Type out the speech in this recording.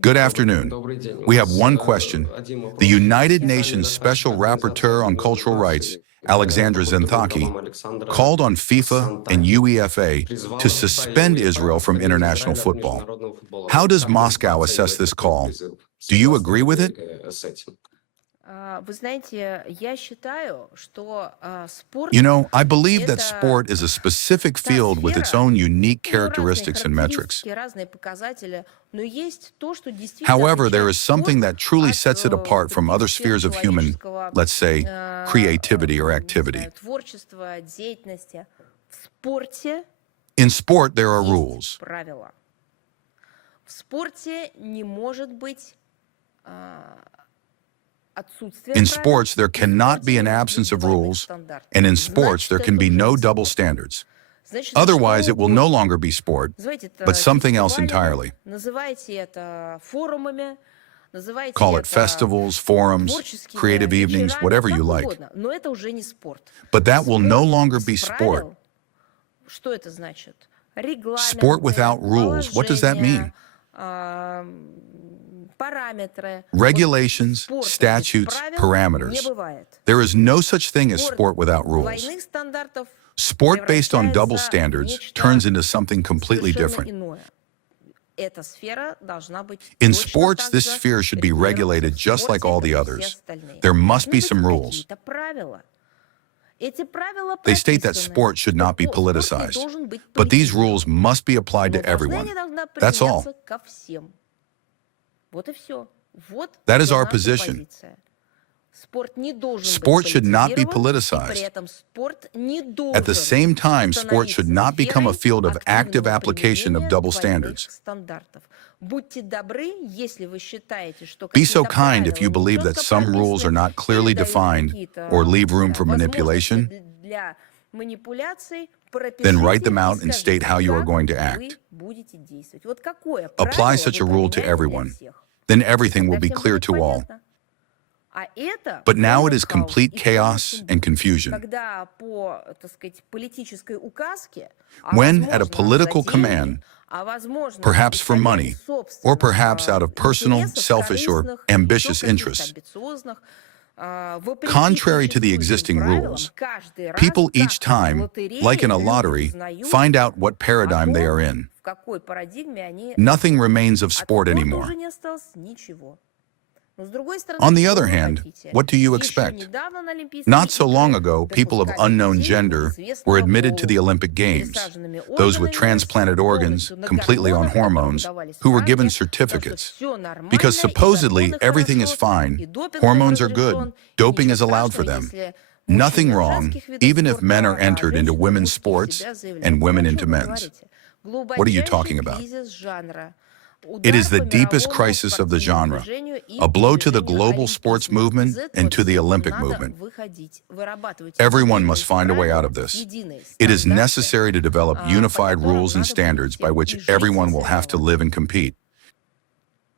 Good afternoon. We have one question. The United Nations Special Rapporteur on Cultural Rights, Alexandra Zentaki, called on FIFA and UEFA to suspend Israel from international football. How does Moscow assess this call? Do you agree with it? You know, I believe that sport is a specific field with its own unique characteristics and metrics. However, there is something that truly sets it apart from other spheres of human, let's say, creativity or activity. In sport, there are rules. In sports, there cannot be an absence of rules, and in sports, there can be no double standards. Otherwise, it will no longer be sport, but something else entirely. Call it festivals, forums, creative evenings, whatever you like. But that will no longer be sport. Sport without rules, what does that mean? Regulations, statutes, parameters. There is no such thing as sport without rules. Sport based on double standards turns into something completely different. In sports, this sphere should be regulated just like all the others. There must be some rules. They state that sport should not be politicized, but these rules must be applied to everyone. That's all. That is our position. Sport should not be politicized. At the same time, sport should not become a field of active application of double standards. Be so kind if you believe that some rules are not clearly defined or leave room for manipulation, then write them out and state how you are going to act. Apply such a rule to everyone. Then everything will be clear to all. But now it is complete chaos and confusion. When, at a political command, perhaps for money, or perhaps out of personal, selfish, or ambitious interests, contrary to the existing rules, people each time, like in a lottery, find out what paradigm they are in. Nothing remains of sport anymore. On the other hand, what do you expect? Not so long ago, people of unknown gender were admitted to the Olympic Games. Those with transplanted organs, completely on hormones, who were given certificates. Because supposedly everything is fine, hormones are good, doping is allowed for them. Nothing wrong, even if men are entered into women's sports and women into men's. What are you talking about? It is the deepest crisis of the genre, a blow to the global sports movement and to the Olympic movement. Everyone must find a way out of this. It is necessary to develop unified rules and standards by which everyone will have to live and compete.